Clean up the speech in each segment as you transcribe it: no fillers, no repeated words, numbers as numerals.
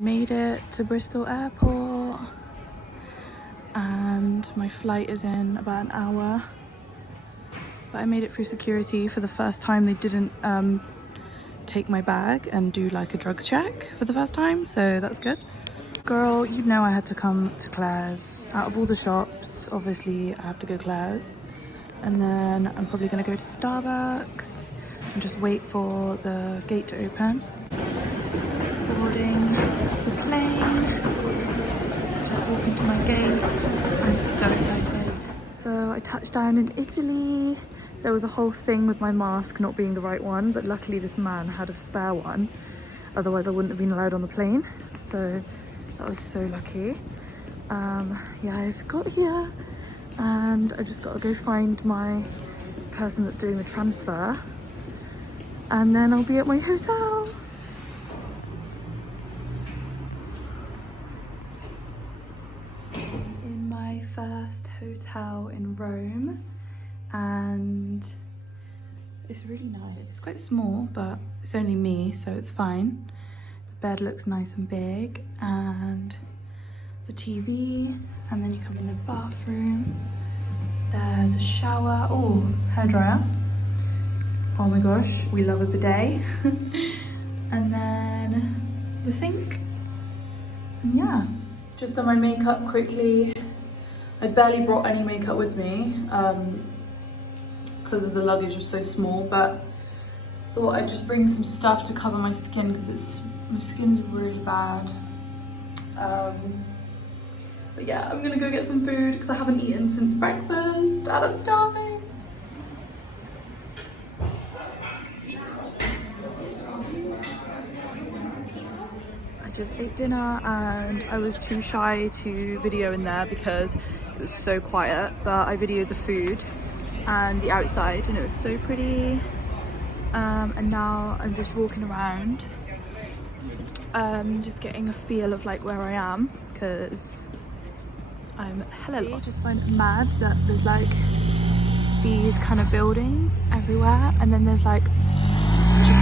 Made it to Bristol Airport and my flight is in about an hour, but I made it through security. For the first time they didn't take my bag and do like a drugs check for the first time, so that's good. Girl, you know I had to come to Claire's. Out of all the shops, obviously I have to go Claire's, and then I'm probably gonna go to Starbucks and just wait for the gate to open. Boarding the plane, just walking to my gate. I'm so excited. So I touched down in Italy. There was a whole thing with my mask not being the right one, but luckily this man had a spare one, otherwise I wouldn't have been allowed on the plane, so that was so lucky. Yeah, I've got here and I just got to go find my person that's doing the transfer, and then I'll be at my hotel. In my first hotel in Rome, and it's really nice. It's quite small, but it's only me, so it's fine. The bed looks nice and big, and there's a TV, and then you come in the bathroom. There's a shower. Oh, hairdryer. Oh my gosh, we love a bidet. And then the sink. And yeah, just done my makeup quickly. I barely brought any makeup with me because the luggage was so small, but thought I'd just bring some stuff to cover my skin because my skin's really bad. But yeah, I'm gonna go get some food because I haven't eaten since breakfast and I'm starving. I just ate dinner and I was too shy to video in there because it was so quiet, but I videoed the food and the outside and it was so pretty. And now I'm just walking around, just getting a feel of like where I am because I'm hella lost. I just find it mad that there's like these kind of buildings everywhere, and then there's like just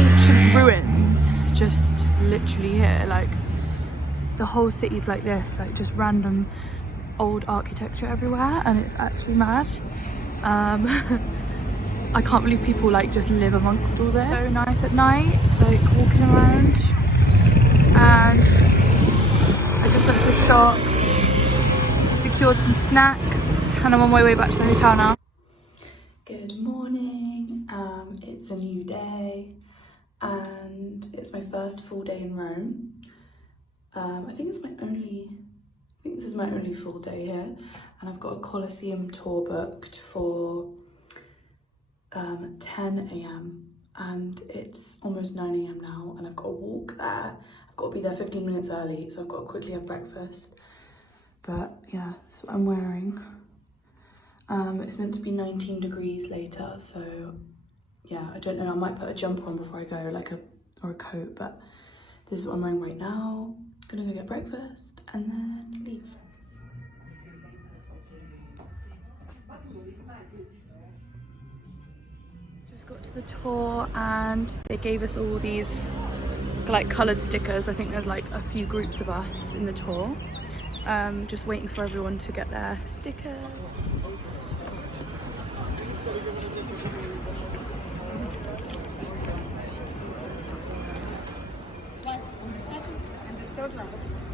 ancient ruins just literally here. Like the whole city's like this, like just random old architecture everywhere, and it's actually mad. I can't believe people like just live amongst all this. So nice at night, like walking around. And I just went to the shop, secured some snacks, and I'm on my way back to the hotel now. Good morning. It's a new day and it's my first full day in Rome. I think this is my only full day here, and I've got a Colosseum tour booked for 10 AM and it's almost 9 AM now, and I've got to walk there. I've got to be there 15 minutes early, so I've got to quickly have breakfast. But yeah, that's what I'm wearing. It's meant to be 19 degrees later, so yeah, I don't know, I might put a jumper on before I go, or a coat, but this is what I'm wearing right now. Gonna go get breakfast and then leave. Just got to the tour and they gave us all these like coloured stickers. I think there's like a few groups of us in the tour. Just waiting for everyone to get their stickers.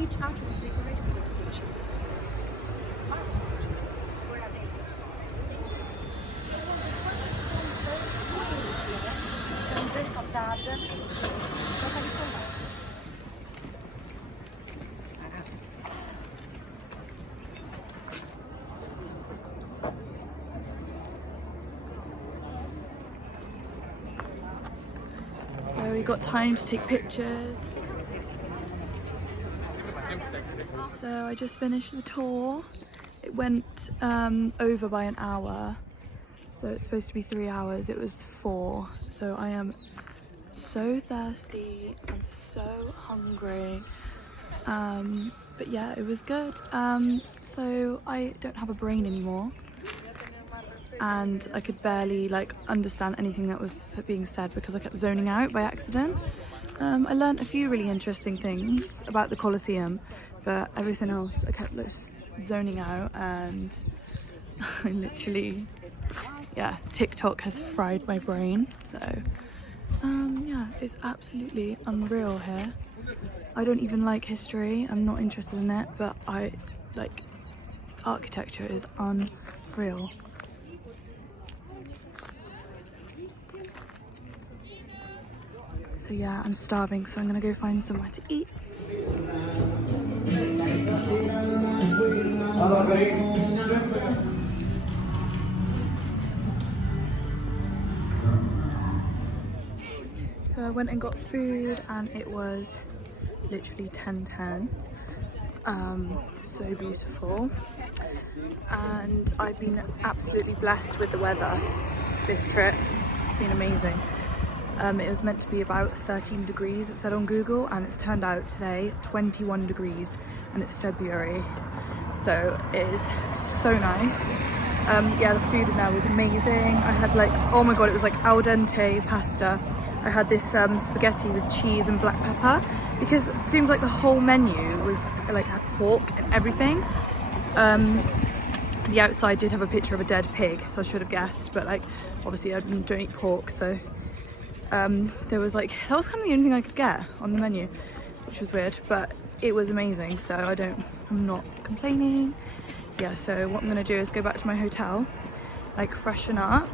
Each arch was decorated with a switch. So we got time to take pictures. So I just finished the tour. It went over by an hour, so it's supposed to be 3 hours. It was 4, so I am so thirsty. I'm so hungry. But yeah, it was good. So I don't have a brain anymore, and I could barely like understand anything that was being said because I kept zoning out by accident. I learned a few really interesting things about the Colosseum, but everything else I kept zoning out, and I literally, yeah, TikTok has fried my brain. So yeah, it's absolutely unreal here. I don't even like history, I'm not interested in it, but I like architecture is unreal. So yeah, I'm starving, so I'm gonna go find somewhere to eat. So I went and got food and it was literally 10:10. So beautiful, and I've been absolutely blessed with the weather this trip. It's been amazing. It was meant to be about 13 degrees, it said on Google, and it's turned out today 21 degrees and it's February, so it is so nice. Yeah, the food in there was amazing. I had like, oh my god, it was like al dente pasta. I had this spaghetti with cheese and black pepper, because it seems like the whole menu was like had pork and everything. The outside did have a picture of a dead pig, so I should have guessed, but like obviously I don't eat pork, so there was like, that was kind of the only thing I could get on the menu, which was weird, but it was amazing, so I'm not complaining. Yeah, so what I'm gonna do is go back to my hotel, like freshen up,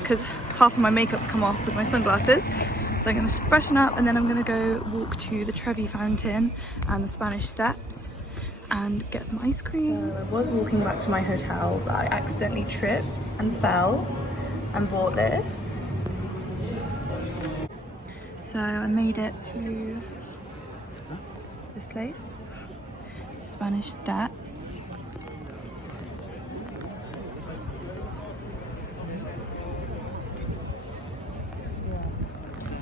because half of my makeup's come off with my sunglasses, so I'm gonna freshen up and then I'm gonna go walk to the Trevi Fountain and the Spanish Steps and get some ice cream. So I was walking back to my hotel, but I accidentally tripped and fell and bought this. So I made it to this place, Spanish Steps.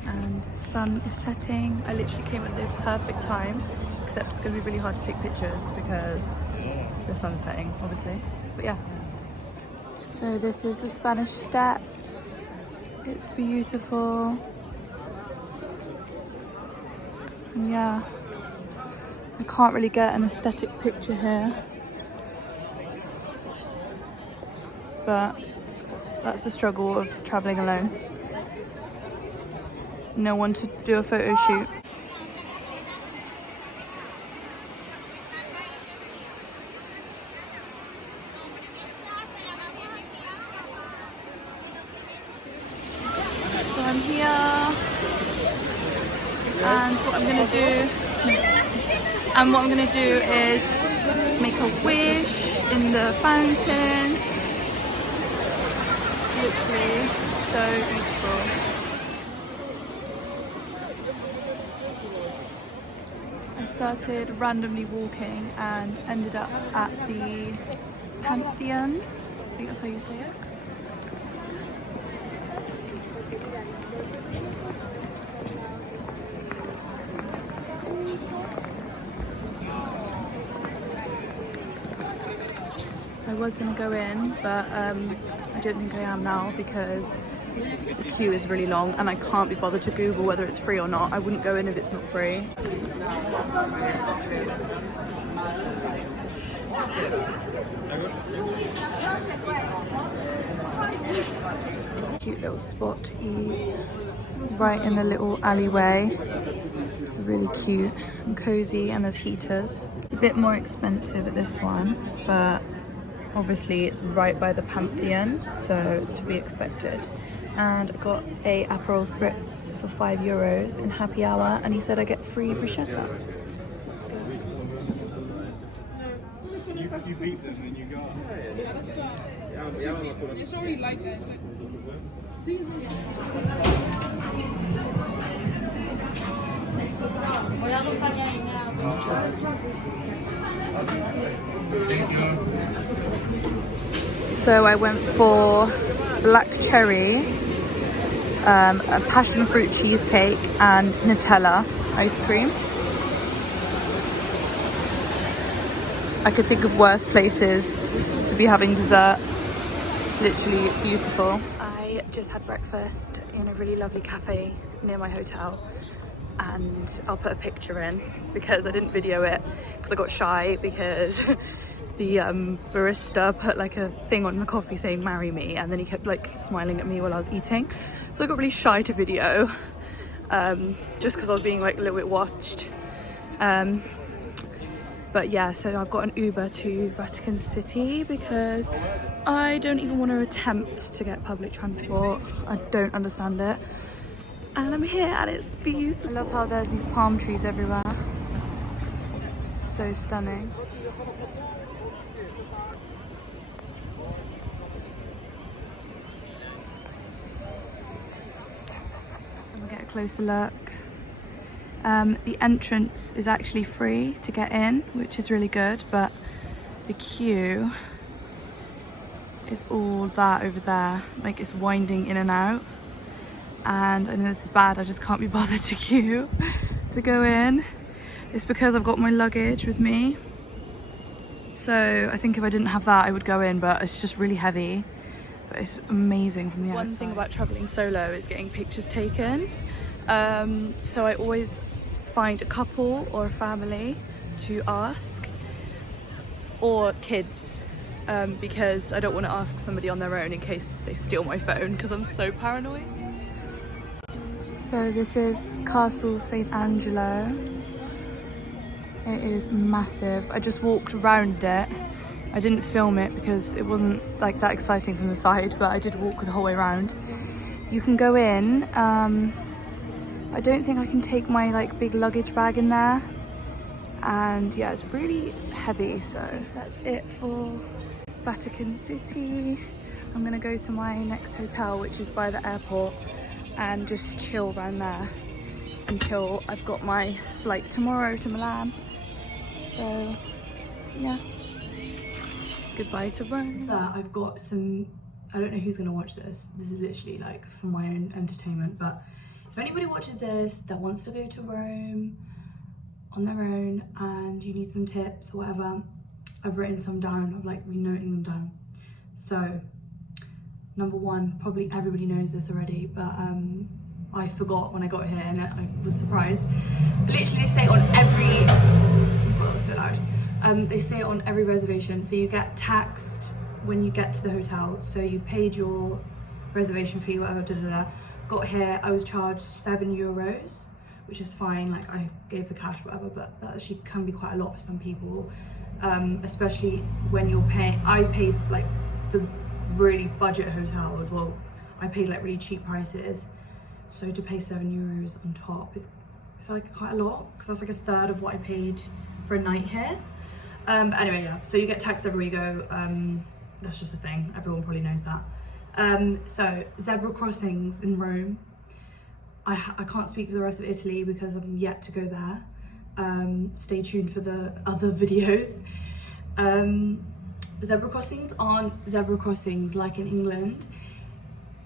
And the sun is setting. I literally came at the perfect time, except it's going to be really hard to take pictures because the sun's setting, obviously. But yeah. So this is the Spanish Steps. It's beautiful. And yeah, I can't really get an aesthetic picture here, but that's the struggle of traveling alone. No one to do a photo shoot. So I'm here, and what I'm gonna do is make a wish in the fountain. Literally so beautiful. I started randomly walking and ended up at the Pantheon. I think that's how you say it. I was going to go in, but I don't think I am now because the queue is really long and I can't be bothered to Google whether it's free or not. I wouldn't go in if it's not free. Cute little spot to eat right in the little alleyway. It's really cute and cozy, and there's heaters. It's a bit more expensive at this one, but obviously it's right by the Pantheon, so it's to be expected. And I got a Aperol Spritz for €5 in happy hour, and he said I get free bruschetta. You beat them and you go. Yeah, that's fine. It's already like that. It's like these are So I went for black cherry, a passion fruit cheesecake and Nutella ice cream. I could think of worse places to be having dessert. It's literally beautiful. I just had breakfast in a really lovely cafe near my hotel, and I'll put a picture in because I didn't video it because I got shy because the barista put like a thing on the coffee saying marry me, and then he kept like smiling at me while I was eating, so I got really shy to video just because I was being like a little bit watched. But yeah, so I've got an Uber to Vatican City because I don't even want to attempt to get public transport. I don't understand it. And I'm here and it's beautiful. I love how there's these palm trees everywhere. So stunning. I'll get a closer look. The entrance is actually free to get in, which is really good, but the queue is all that over there. Like, it's winding in and out. And I know this is bad, I just can't be bothered to queue to go in. It's because I've got my luggage with me. So I think if I didn't have that, I would go in, but it's just really heavy. But it's amazing from the outside. One thing about traveling solo is getting pictures taken. So I always find a couple or a family to ask, or kids, because I don't want to ask somebody on their own in case they steal my phone, because I'm so paranoid. So this is Castle St. Angelo. It is massive. I just walked around it. I didn't film it because it wasn't like that exciting from the side, but I did walk the whole way around. You can go in. I don't think I can take my like big luggage bag in there, and yeah, it's really heavy. So that's it for Vatican City. I'm gonna go to my next hotel, which is by the airport, and just chill around there until I've got my flight tomorrow to Milan. So yeah, goodbye to Rome. I've got some, I don't know who's gonna watch this. This is literally like for my own entertainment, but if anybody watches this that wants to go to Rome on their own and you need some tips or whatever, I've written some down. I've like been noting them down. So number one, probably everybody knows this already, but I forgot when I got here and I was surprised. Literally they say it on every, oh, that was so loud. They say it on every reservation. So you get taxed when you get to the hotel. So you paid your reservation fee, whatever, da da da. Got here, I was charged €7, which is fine. Like, I gave the cash, whatever, but that actually can be quite a lot for some people, especially when you're paying. I paid like the really budget hotel as well. I paid like really cheap prices, so to pay €7 on top is like quite a lot, because that's like a third of what I paid for a night here. But anyway, yeah, so you get taxed everywhere you go. That's just a thing, everyone probably knows that. So zebra crossings in Rome. I can't speak for the rest of Italy because I'm yet to go there. Stay tuned for the other videos. Zebra crossings aren't zebra crossings like in England.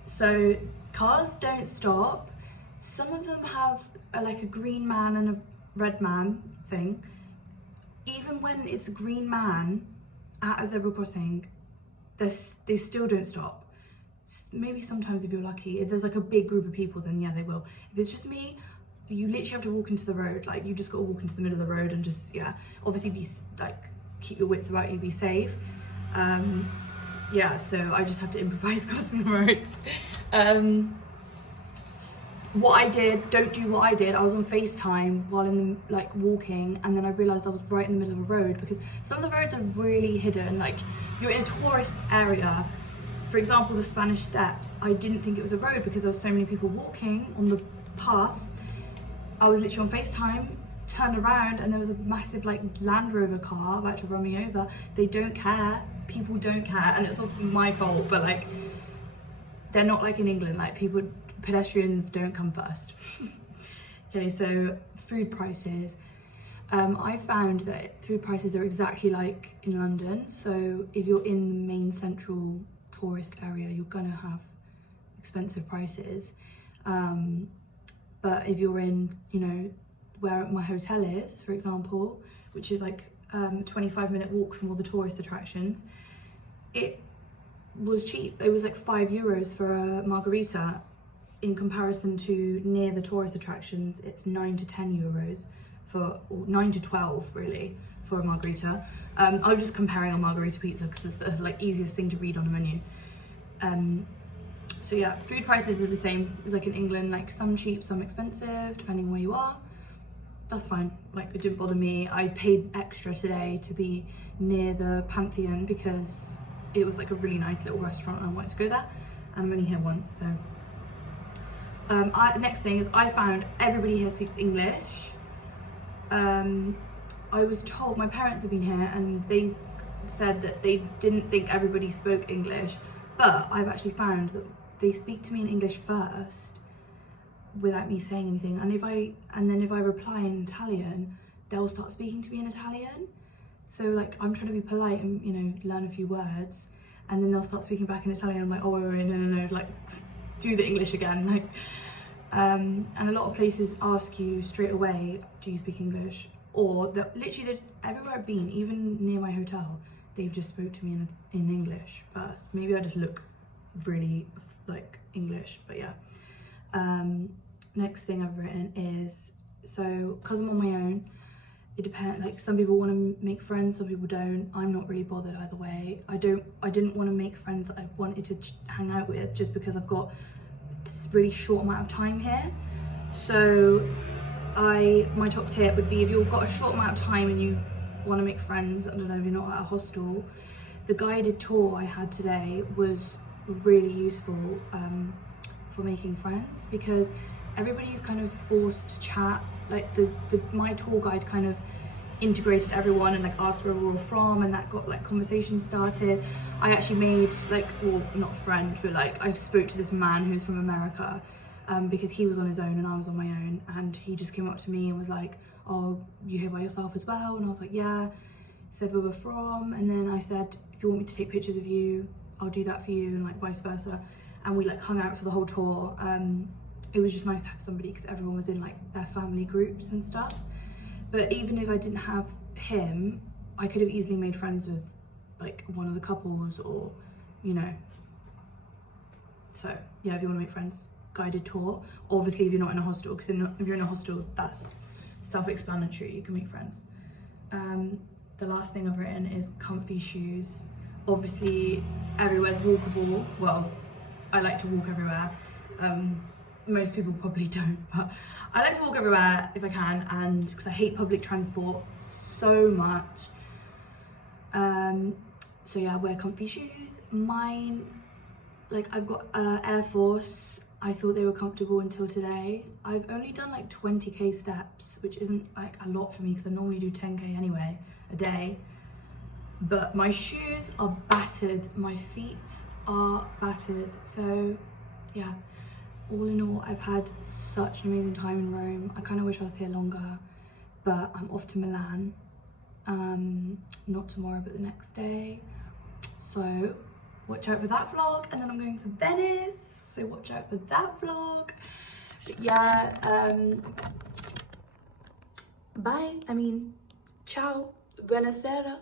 So cars don't stop. Some of them have like a green man and a red man thing. Even when it's a green man at a zebra crossing, they still don't stop. Maybe sometimes if you're lucky, if there's like a big group of people, then yeah, they will. If it's just me, you literally have to walk into the road. Like, you just got to walk into the middle of the road and just, yeah, obviously be like, keep your wits about you, be safe. Yeah, so I just have to improvise crossing the roads. What I did, don't do what I did. I was on FaceTime while in the, like, walking, and then I realized I was right in the middle of a road, because some of the roads are really hidden. Like, you're in a tourist area. For example, the Spanish Steps, I didn't think it was a road because there were so many people walking on the path. I was literally on FaceTime, turned around, and there was a massive like Land Rover car about to run me over. They don't care, people don't care, and it's obviously my fault, but like, they're not like in England, like pedestrians don't come first. Okay, so food prices. I found that food prices are exactly like in London. So if you're in the main central tourist area, you're gonna have expensive prices, but if you're in, you know, where my hotel is, for example, which is like a 25-minute walk from all the tourist attractions, it was cheap. It was like €5 for a margarita. In comparison to near the tourist attractions, it's €9 to €10 for, or 9 to 12 really, for a margarita. I was just comparing a margarita pizza because it's the like easiest thing to read on a menu. So yeah, food prices are the same as like in England, like some cheap, some expensive, depending where you are. That's fine, like it didn't bother me. I paid extra today to be near the Pantheon because it was like a really nice little restaurant and I wanted to go there, and I'm only here once, so. Next thing is I found everybody here speaks English. I was told, my parents have been here and they said that they didn't think everybody spoke English, but I've actually found that they speak to me in English first without me saying anything, and then if I reply in Italian, they'll start speaking to me in Italian. So like I'm trying to be polite and, you know, learn a few words, and then they'll start speaking back in Italian. I'm like, oh wait, no, like do the English again, like. And a lot of places ask you straight away, do you speak English? Or literally everywhere I've been, even near my hotel, they've just spoke to me in English first. Maybe I just look really like English, but yeah. Next thing I've written is, so because I'm on my own, it depends, like some people want to make friends, some people don't. I'm not really bothered either way. I didn't want to make friends that I wanted to hang out with just because I've got a really short amount of time here. So my top tip would be, if you've got a short amount of time and you want to make friends, I don't know, if you're not at a hostel, the guided tour I had today was really useful for making friends, because everybody's kind of forced to chat. Like my tour guide kind of integrated everyone and like asked where we were from, and that got like conversation started. I actually made like, well, not friend, but like I spoke to this man who's from America because he was on his own and I was on my own, and he just came up to me and was like, oh, you here by yourself as well? And I was like, yeah. He said where we're from, and then I said, if you want me to take pictures of you, I'll do that for you, and like vice versa. And we like hung out for the whole tour. It was just nice to have somebody because everyone was in like their family groups and stuff. But even if I didn't have him, I could have easily made friends with like one of the couples, or, you know. So yeah, if you want to make friends, guided tour. Obviously if you're not in a hostel, because if you're in a hostel, that's self-explanatory, you can make friends. The last thing I've written is comfy shoes. Obviously everywhere's walkable. Well, I like to walk everywhere. Most people probably don't, but I like to walk everywhere if I can, and because I hate public transport so much. So yeah, I wear comfy shoes. Mine, like I've got Air Force. I thought they were comfortable until today. I've only done like 20k steps, which isn't like a lot for me because I normally do 10k anyway a day. But my shoes are battered, my feet are battered. So yeah, all in all, I've had such an amazing time in Rome. I kind of wish I was here longer, but I'm off to Milan. Not tomorrow, but the next day. So watch out for that vlog, and then I'm going to Venice, so watch out for that vlog. But yeah, bye, ciao, buonasera.